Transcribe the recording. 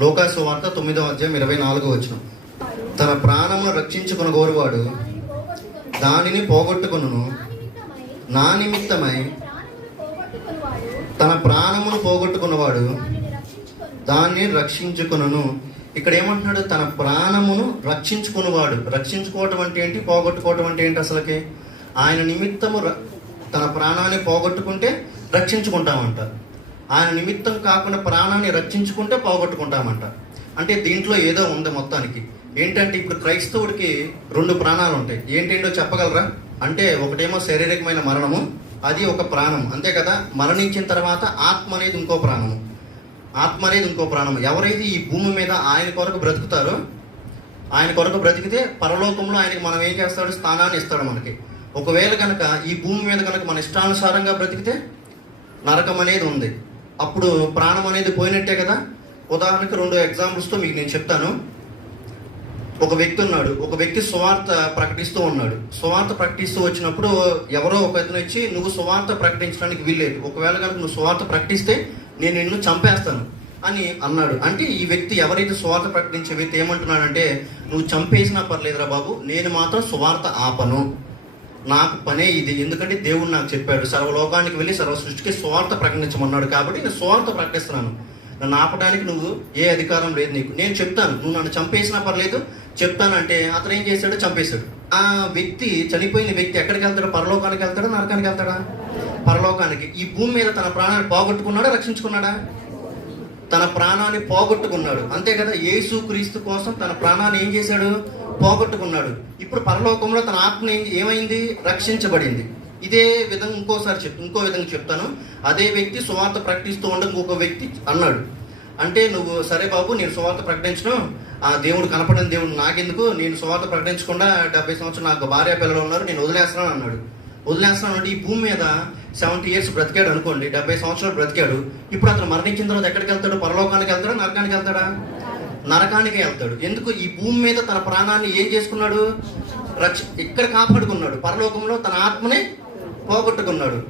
లోకాసు సువార్త 9వ అధ్యాయం 24వ వచనం. తన ప్రాణమును రక్షించుకుని కోరువాడు దానిని పోగొట్టుకొనును, నా నిమిత్తమై తన ప్రాణమును పోగొట్టుకున్నవాడు దాన్ని రక్షించుకొనును. ఇక్కడ ఏమంటున్నాడు? తన ప్రాణమును రక్షించుకున్నవాడు. రక్షించుకోవటం అంటే ఏంటి? పోగొట్టుకోవటం అంటే ఏంటి? అసలుకి ఆయన నిమిత్తము తన ప్రాణాన్ని పోగొట్టుకుంటే రక్షించుకుంటామంట. ఆయన నిమిత్తం కాకుండా ప్రాణాన్ని రక్షించుకుంటే పోగొట్టుకుంటామంట. అంటే దీంట్లో ఏదో ఉంది మొత్తానికి. ఏంటంటే ఇప్పుడు క్రైస్తవుడికి 2 ప్రాణాలు ఉంటాయి. ఏంటేంటో చెప్పగలరా? అంటే ఒకటేమో శారీరకమైన మరణము, అది ఒక ప్రాణం, అంతే కదా. మరణించిన తర్వాత ఆత్మ అనేది ఇంకో ప్రాణము. ఆత్మ అనేది ఇంకో ప్రాణము. ఎవరైతే ఈ భూమి మీద ఆయన కొరకు బ్రతుకుతారో, ఆయన కొరకు బ్రతికితే పరలోకంలో ఆయనకి మనం ఏం చేస్తాడు? స్థానాన్ని ఇస్తాడు మనకి. ఒకవేళ కనుక ఈ భూమి మీద కనుక మన ఇష్టానుసారంగా బ్రతికితే నరకం అనేది ఉంది. అప్పుడు ప్రాణం అనేది పోయినట్టే కదా. ఉదాహరణకు 2 ఎగ్జాంపుల్స్తో మీకు నేను చెప్తాను. ఒక వ్యక్తి ఉన్నాడు. ఒక వ్యక్తి సువార్త ప్రకటిస్తూ ఉన్నాడు. సువార్త ప్రకటిస్తూ వచ్చినప్పుడు ఎవరో ఒక అతను వచ్చి, నువ్వు సువార్త ప్రకటించడానికి వీల్లేదు, ఒకవేళ కనుక నువ్వు సువార్త ప్రకటిస్తే నేను నిన్ను చంపేస్తాను అని అన్నాడు. అంటే ఈ వ్యక్తి, ఎవరైతే సువార్త ప్రకటించే వ్యక్తి ఏమంటున్నాడంటే, నువ్వు చంపేసినా పర్లేదురా బాబు, నేను మాత్రం సువార్త ఆపను, నాకు పనే ఇది. ఎందుకంటే దేవుడు నాకు చెప్పాడు, సర్వలోకానికి వెళ్ళి సర్వ సృష్టికి సువార్త ప్రకటించమన్నాడు. కాబట్టి నేను సువార్త ప్రకటిస్తున్నాను, నన్ను ఆపడానికి నువ్వు ఏ అధికారం లేదు నీకు. నేను చెప్తాను, నువ్వు నన్ను చంపేసినా పర్లేదు, చెప్తానంటే అతను ఏం చేశాడు? చంపేశాడు. ఆ వ్యక్తి, చనిపోయిన వ్యక్తి ఎక్కడికి వెళ్తాడు? పరలోకానికి వెళ్తాడా, నరకానికి వెళ్తాడా? పరలోకానికి. ఈ భూమి మీద తన ప్రాణాన్ని పోగొట్టుకున్నాడా, రక్షించుకున్నాడా? తన ప్రాణాన్ని పోగొట్టుకున్నాడు, అంతే కదా. యేసు క్రీస్తు కోసం తన ప్రాణాన్ని ఏం చేశాడు? పోగొట్టుకున్నాడు. ఇప్పుడు పరలోకంలో తన ఆత్మ ఏమైంది? రక్షించబడింది. ఇదే విధంగా ఇంకో విధంగా చెప్తాను. అదే వ్యక్తి సువార్త ప్రకటిస్తూ ఉండగా ఇంకొక వ్యక్తి అన్నాడు, అంటే నువ్వు సరే బాబు, నేను సువార్త ప్రకటించను, ఆ దేవుడు కనపడిన దేవుడు నాకెందుకు, నేను సువార్త ప్రకటించకుండా 70 సంవత్సరాలు నాకు భార్య పిల్లలు ఉన్నారు, నేను వదిలేస్తున్నాను అన్నాడు. వదిలేస్తున్నాను అంటే ఈ భూమి మీద 70 years బ్రతికాడు అనుకోండి, 70 సంవత్సరాలు బ్రతికాడు. ఇప్పుడు అతను మరణించిన తర్వాత ఎక్కడికి వెళ్తాడు? పరలోకానికి వెళ్తాడా, నరకానికి వెళ్తాడా? నరకానికే వెళ్తాడు. ఎందుకు? ఈ భూమి మీద తన ప్రాణాన్ని ఏం చేసుకున్నాడు? ఇక్కడ కాపాడుకున్నాడు. పరలోకంలో తన ఆత్మని పోగొట్టుకున్నాడు.